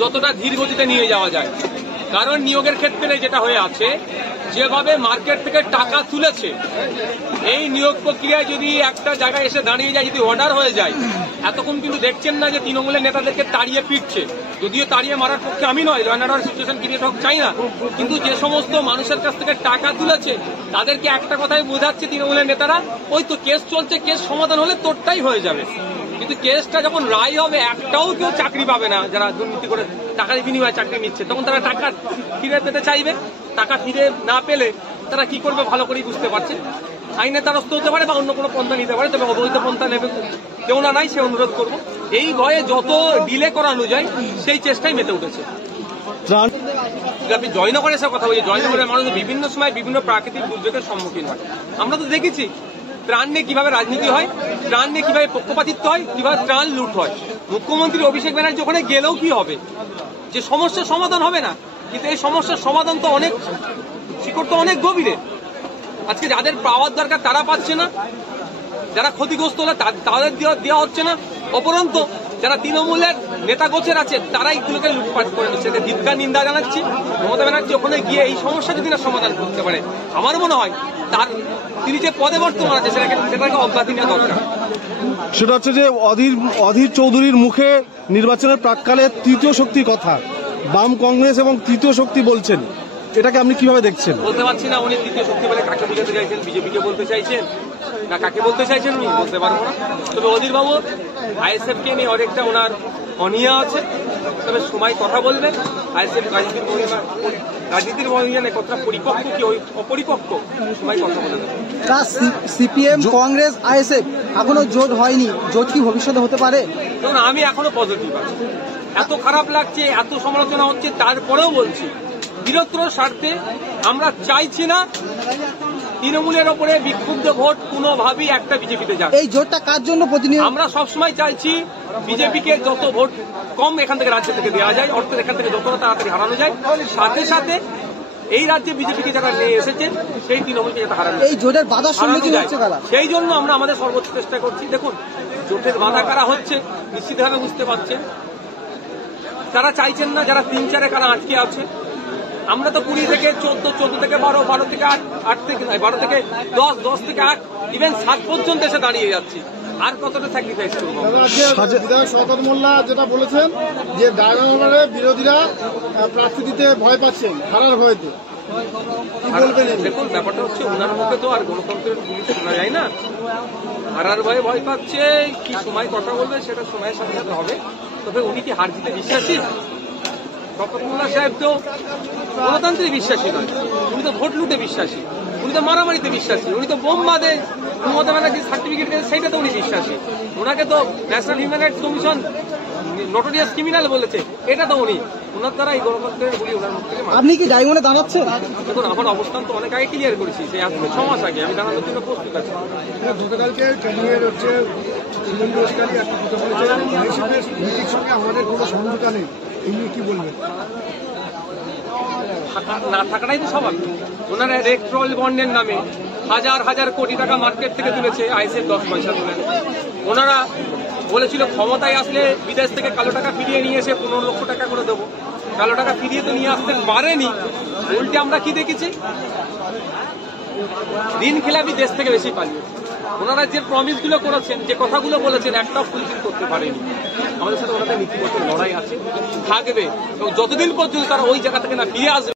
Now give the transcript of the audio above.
যতটা ধীর গতিতে নিয়ে যাওয়া যায়। কারণ নিয়োগের ক্ষেত্রে যেটা হয়ে আছে, যেভাবে মার্কেট থেকে টাকা তুলেছে, এই নিয়োগ প্রক্রিয়ায় যদি একটা জায়গায় এসে দাঁড়িয়ে যায়, যদি অর্ডার হয়ে যায়, এতক্ষণ কিন্তু দেখছেন না যে তৃণমূলের নেতাদেরকে তাড়িয়ে পিটছে। যদিও তাড়িয়ে মারার পক্ষে আমি নয়, law and order situation create হোক চাই না, কিন্তু যে সমস্ত মানুষের কাছ থেকে টাকা তুলেছে তাদেরকে একটা কথাই বোঝাচ্ছে তৃণমূলের নেতারা, ওই তো কেস চলছে, কেস সমাধান হলে তোরটাই হয়ে যাবে। কিন্তু কেসটা যখন রায় হবে, একটাও কেউ চাকরি পাবে না যারা দুর্নীতি করে টাকার বিনিময়ে চাকরি নিচ্ছে, তখন তারা টাকা ফিরে পেতে চাইবে। টাকা ফিরে না পেলে তারা কি করবে ভালো করেই বুঝতে পারছে। আইনে দ্বারস্থ হতে পারে বা অন্য কোনো পন্থা নিতে পারে, তবে অবৈধ পন্থা নেবে কেউ না নাই সে অনুরোধ করবো। এই ভয়ে যত ডিলে করানো যায় সেই চেষ্টাই মেতে উঠেছে। আপনি জয়নগরের সাথে কথা বলছি, জয়নগরের মানুষ বিভিন্ন সময় বিভিন্ন প্রাকৃতিক দুর্যোগের সম্মুখীন হয়। আমরা তো দেখেছি ত্রাণ নিয়ে কিভাবে রাজনীতি হয়, ত্রাণ নিয়ে কিভাবে পক্ষপাতিত্ব হয়, কিভাবে ত্রাণ লুট হয়। মুখ্যমন্ত্রী অভিষেক ব্যানার্জি ওখানে গেলেও কি হবে, যে সমস্যার সমাধান হবে না, কিন্তু এই সমস্যার সমাধান তো অনেক শিকড় তো অনেক গভীরে। আজকে যাদের পাওয়ার দরকার তারা পাচ্ছে না, যারা ক্ষতিগ্রস্ত হলে তাদের দেওয়া হচ্ছে না, অপরন্ত যারা তৃণমূলের নেতা গোছের আছে তারাই এগুলোকে লুটপাট করে নিচ্ছে। ধিক্কার নিন্দা জানাচ্ছি। মমতা ব্যানার্জি ওখানে গিয়ে এই সমস্যা যদি না সমাধান করতে পারে, আমার মনে হয় তিনি যে পদে বর্তমান আছে সেটাকে অব্যাহতি নেওয়া দরকার। সেটা হচ্ছে যে অধীর চৌধুরীর মুখে নির্বাচনের প্রাককালে তৃতীয় শক্তির কথা বাম কংগ্রেস এবং তৃতীয় শক্তি বলছেন, এটাকে আপনি কিভাবে দেখছেন? বলতে পারছি না উনি তৃতীয় শক্তি বলে কাকে বোঝাতে চাইছেন, বিজেপিকে বলতে চাইছেন না কাকে বলতে চাইছেন উনি বলতে পারবো না। তবে অধীর বাবু আইএসএফকে নিয়ে অনেকটা ওনার অনীহা আছে, তবে সময় কথা বলবে। আইএসএফ রাজনীতির মহিমানে কতটা পরিপক্ক কি অপরিপক্ক সময় কথা বলে দেবে। সিপিএম কংগ্রেস আইএসএফ এখনো জোট হয়নি, জোট কি ভবিষ্যতে হতে পারে? দেখুন আমি এখনো পজিটিভ আছি। এত খারাপ লাগছে, এত সমালোচনা হচ্ছে, তারপরেও বলছি বৃহত্তর স্বার্থে আমরা চাইছি না তৃণমূলের ওপরে বিক্ষুব্ধ ভোট কোনোভাবেই একটা বিজেপিতে যাক। এই জোটটা কার জন্য প্রতিনিধি? আমরা সবসময় চাইছি বিজেপিকে যত ভোট কম এখান থেকে রাজ্য থেকে দেওয়া যায়, অর্থের এখান থেকে যত তাড়াতাড়ি হারানো যায়, সাথে সাথে এই রাজ্যে বিজেপিকে যারা নিয়ে এসেছেন সেই তৃণমূলকে যাতে হারানো এই জোটের বাধার সম্মুখীন হচ্ছে কারা, সেই জন্য আমরা আমাদের সর্বোচ্চ চেষ্টা করছি। দেখুন জোটের বাধা কারা হচ্ছে নিশ্চিতভাবে বুঝতে পারছেন, তারা চাইছেন না যারা 3-4 কারা আটকে আছে। আমরা তো 20 থেকে 14, 14 থেকে 12, 12 থেকে 8, 8 থেকে 12 থেকে 10, 10 থেকে 8, ইভেন 7 পর্যন্ত এসে দাঁড়িয়ে যাচ্ছি। আর কতটা স্যাক্রিফাইস করবো? বিধায়ক শওকত মোল্লা যেটা বলেছেন যে ডায়মন্ডে বিরোধীরা প্রার্থী দিতে ভয় পাচ্ছেন হারার ভয়তে, দেখুন ব্যাপারটা হচ্ছে ওনার মুখে তো আর গণতন্ত্রের জিনিস শোনা যায় না। হারার ভয়ে ভয় পাচ্ছে, কি সময় কথা বলবে সেটা সময়ের সাথে সাথে হবে। তবে উনি কি হার জিতে বিশ্বাসী? শওকত মোল্লা সাহেব তো গণতন্ত্রে বিশ্বাসী নয়, উনি তো ভোট লুটে বিশ্বাসী, উনি তো মারামারিতে বিশ্বাসী, উনি তো বোম বাদে মমতা ব্যানার্জি সার্টিফিকেট দিয়েছে সেইটা তো উনি বিশ্বাসী। ওনাকে তো national human rights commission notorious criminal বলেছে, এটা তো উনি ওনার দ্বারা এই গণতন্ত্রের বলি ওনার মুখ থেকে। আপনি কি ডায়মন্ডে দাঁড়াচ্ছেন? দেখুন আমার অবস্থান তো অনেক আগে ক্লিয়ার করেছি, সেই আজ 6 মাস আগে আমি দাঁড়ানোর জন্য প্রস্তুত আছি। গতকালকে ক্যাবিনেট হচ্ছে সঙ্গে আমাদের কোনো সমঝোতা নেই, এই নিয়ে কি বলবেন? না থাকাটাই তো স্বাভাবিক। ওনারা ইলেকট্রাল বন্ডের নামে হাজার হাজার কোটি টাকা মার্কেট থেকে তুলেছে, আইএসএফ 10 পয়সা তুলে। ওনারা বলেছিল ক্ষমতায় আসলে বিদেশ থেকে কালো টাকা ফিরিয়ে নিয়ে এসে 15 লক্ষ টাকা করে দেবো। কালো টাকা ফিরিয়ে তো নিয়ে আসতে পারেনি, উল্টে আমরা কি দেখেছি ঋণ খেলাপি দেশ থেকে বেশি পালিয়েছে। ওনারা যে প্রমিস গুলো করেছেন, যে কথাগুলো বলেছেন, একটাও ফুলফিল করতে পারেনি। আমাদের সাথে ওনাদের নীতিগত লড়াই আছে, থাকবে, এবং যতদিন পর্যন্ত তারা ওই জায়গা থেকে না ফিরে আসবে